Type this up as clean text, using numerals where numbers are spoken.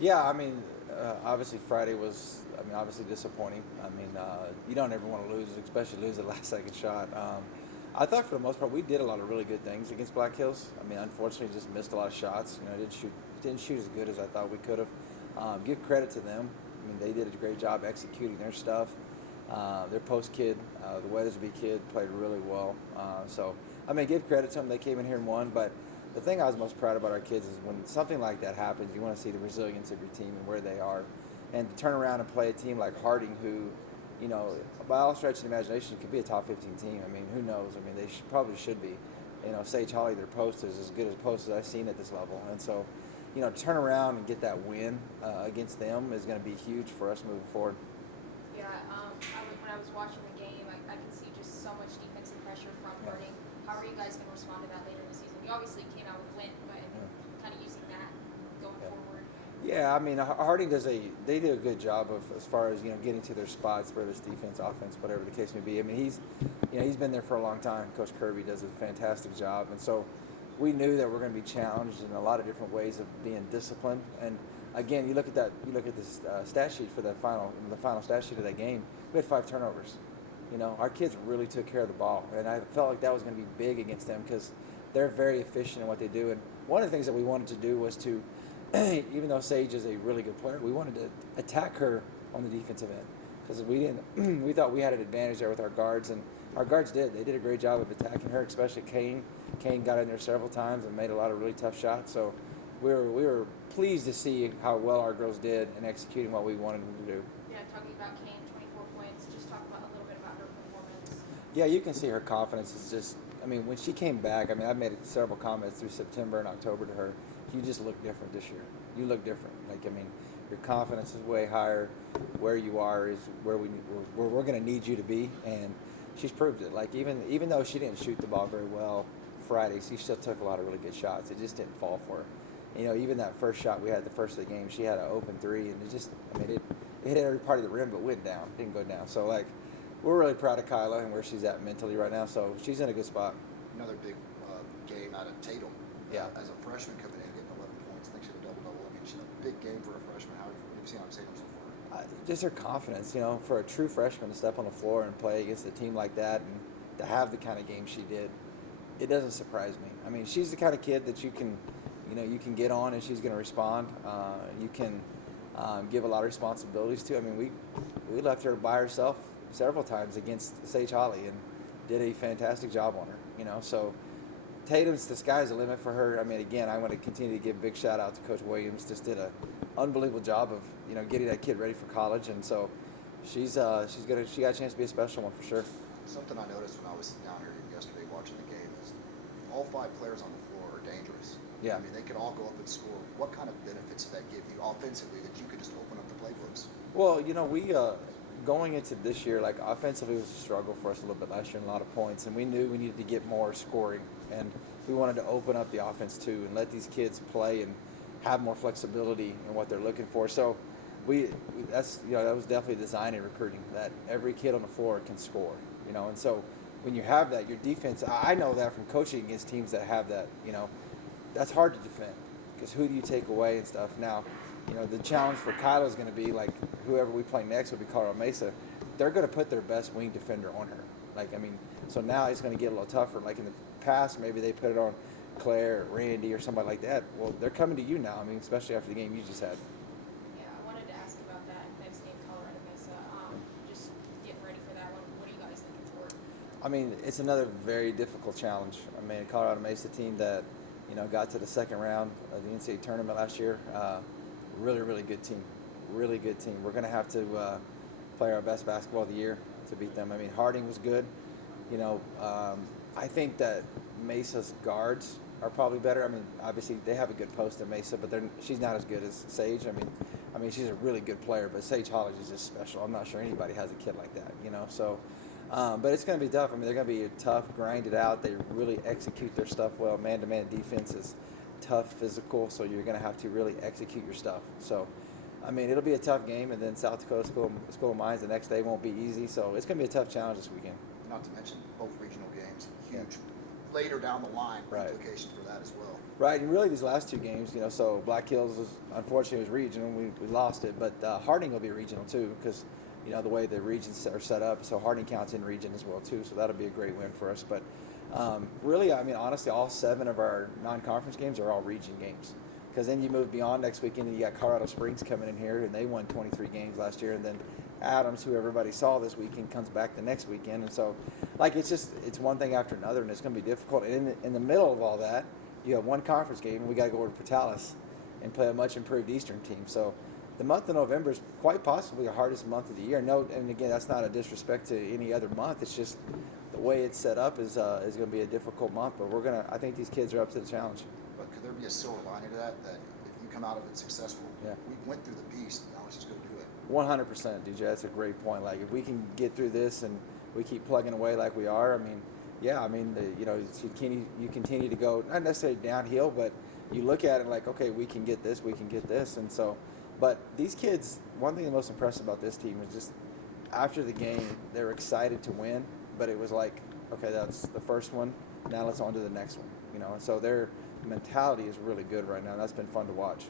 Yeah, I mean, obviously Friday was, I mean, obviously disappointing. I mean, you don't ever want to lose, especially lose the last second shot. I thought for the most part we did a lot of really good things against Black Hills. I mean, unfortunately, just missed a lot of shots. You know, didn't shoot as good as I thought we could have. Give credit to them. I mean, they did a great job executing their stuff. Their post kid, the Weathersby kid, played really well. So, I mean, give credit to them. They came in here and won. But the thing I was most proud about our kids is when something like that happens, you want to see the resilience of your team and where they are. And to turn around and play a team like Harding, who, you know, by all stretch of the imagination, could be a top 15 team. I mean, who knows? I mean, they probably should be. You know, Sage Holly, their post is as good as post as I've seen at this level. And so, you know, to turn around and get that win against them is going to be huge for us moving forward. Yeah, when I was watching the game, I can see just so much defensive pressure from Harding. How are you guys going to respond to that later in the season? You obviously came out with a win, but kind of using that going forward. Yeah, I mean, Harding they do a good job of as far as, you know, getting to their spots, whether it's defense, offense, whatever the case may be. I mean, he's been there for a long time. Coach Kirby does a fantastic job, and so we knew that we're going to be challenged in a lot of different ways of being disciplined. And again, you look at this stat sheet for the final stat sheet of that game. We had 5 turnovers. You know, our kids really took care of the ball, and I felt like that was going to be big against them because they're very efficient in what they do. And one of the things that we wanted to do was to, even though Sage is a really good player, we wanted to attack her on the defensive end because we thought we had an advantage there with our guards, and our guards did. They did a great job of attacking her, especially Kane. Kane got in there several times and made a lot of really tough shots. So we were pleased to see how well our girls did in executing what we wanted them to do. Yeah, talking about Kane, 24 points. Just talk about a little bit about her performance. Yeah, you can see her confidence is just, I mean, when she came back, I mean, I've made several comments through September and October to her. You just look different this year. You look different. Like, I mean, your confidence is way higher. Where you are is where we're going to need you to be, and she's proved it. Like, even though she didn't shoot the ball very well Friday, she still took a lot of really good shots. It just didn't fall for her. You know, even that first shot we had the first of the game, she had an open 3, and it just, I mean, it hit every part of the rim, but went down, didn't go down. So, like, we're really proud of Kyla and where she's at mentally right now. So she's in a good spot. Another big game out of Tatum. Yeah. As a freshman coming in, getting 11 points. I think she had a double-double. I mean, she's a big game for a freshman. How have you seen on Tatum so far? Just her confidence, you know, for a true freshman to step on the floor and play against a team like that and to have the kind of game she did, it doesn't surprise me. I mean, she's the kind of kid that you can get on and she's going to respond. You can give a lot of responsibilities to. I mean, we left her by herself several times against Sage Holly and did a fantastic job on her, you know. So Tatum's, the sky's the limit for her. I mean, again, I want to continue to give a big shout out to Coach Williams. Just did an unbelievable job of, you know, getting that kid ready for college, and so she got a chance to be a special one for sure. Something I noticed when I was down here yesterday watching the game is all 5 players on the floor are dangerous. Yeah. I mean, they can all go up and score. What kind of benefits does that give you offensively that you could just open up the playbooks? Well, you know, we going into this year, like, offensively was a struggle for us a little bit last year and a lot of points, and we knew we needed to get more scoring, and we wanted to open up the offense too and let these kids play and have more flexibility in what they're looking for. So that was definitely design and recruiting, that every kid on the floor can score, you know. And so when you have that, your defense, I know that from coaching against teams that have that, you know, that's hard to defend because who do you take away and stuff. Now, you know, the challenge for Kyla is going to be, like, whoever we play next would be Colorado Mesa. They're going to put their best wing defender on her. Like, I mean, so now it's going to get a little tougher. Like in the past, maybe they put it on Claire or Randy or somebody like that. Well, they're coming to you now. I mean, especially after the game you just had. Yeah, I wanted to ask about that next game, Colorado Mesa. Just getting ready for that one. What are you guys looking for? I mean, it's another very difficult challenge. I mean, Colorado Mesa team that, you know, got to the second round of the NCAA tournament last year. Really, really good team. Really good team. We're going to have to play our best basketball of the year to beat them. I mean, Harding was good. You know, I think that Mesa's guards are probably better. I mean, obviously they have a good post in Mesa, but she's not as good as Sage. I mean, she's a really good player, but Sage Holly is just special. I'm not sure anybody has a kid like that, you know. So, but it's going to be tough. I mean, they're going to be tough, grind it out. They really execute their stuff well. Man-to-man defense is tough, physical, so you're going to have to really execute your stuff. So, I mean, it'll be a tough game, and then South Dakota School of Mines the next day won't be easy. So it's going to be a tough challenge this weekend. Not to mention both regional games, huge later down the line, Right. implications for that as well. Right, and really these last two games, so Black Hills was, unfortunately, was regional. We lost it, but Harding will be regional too, because the way the regions are set up. So Harding counts in region as well too. So that'll be a great win for us. But really, I mean, honestly, all 7 of our non-conference games are all region games. Because then you move beyond next weekend, and you got Colorado Springs coming in here, and they won 23 games last year, and then Adams, who everybody saw this weekend, comes back the next weekend, and so it's one thing after another, and it's going to be difficult. And in the middle of all that, you have one conference game, and we got to go over to Portales and play a much improved Eastern team. So the month of November is quite possibly the hardest month of the year. No, and again, that's not a disrespect to any other month. It's just the way it's set up is going to be a difficult month. But I think these kids are up to the challenge. But could there be a silver lining to that? That if you come out of it successful, Yeah. we went through the beast. Now let's just go do it. 100%, DJ. That's a great point. Like, if we can get through this and we keep plugging away like we are, I mean, yeah, I mean, you continue to go, not necessarily downhill, but you look at it like, okay, we can get this, and so, but these kids, one thing that's most impressive about this team is just after the game, they're excited to win, but it was like, okay, that's the first one, now let's on to the next one, and so their mentality is really good right now, and that's been fun to watch.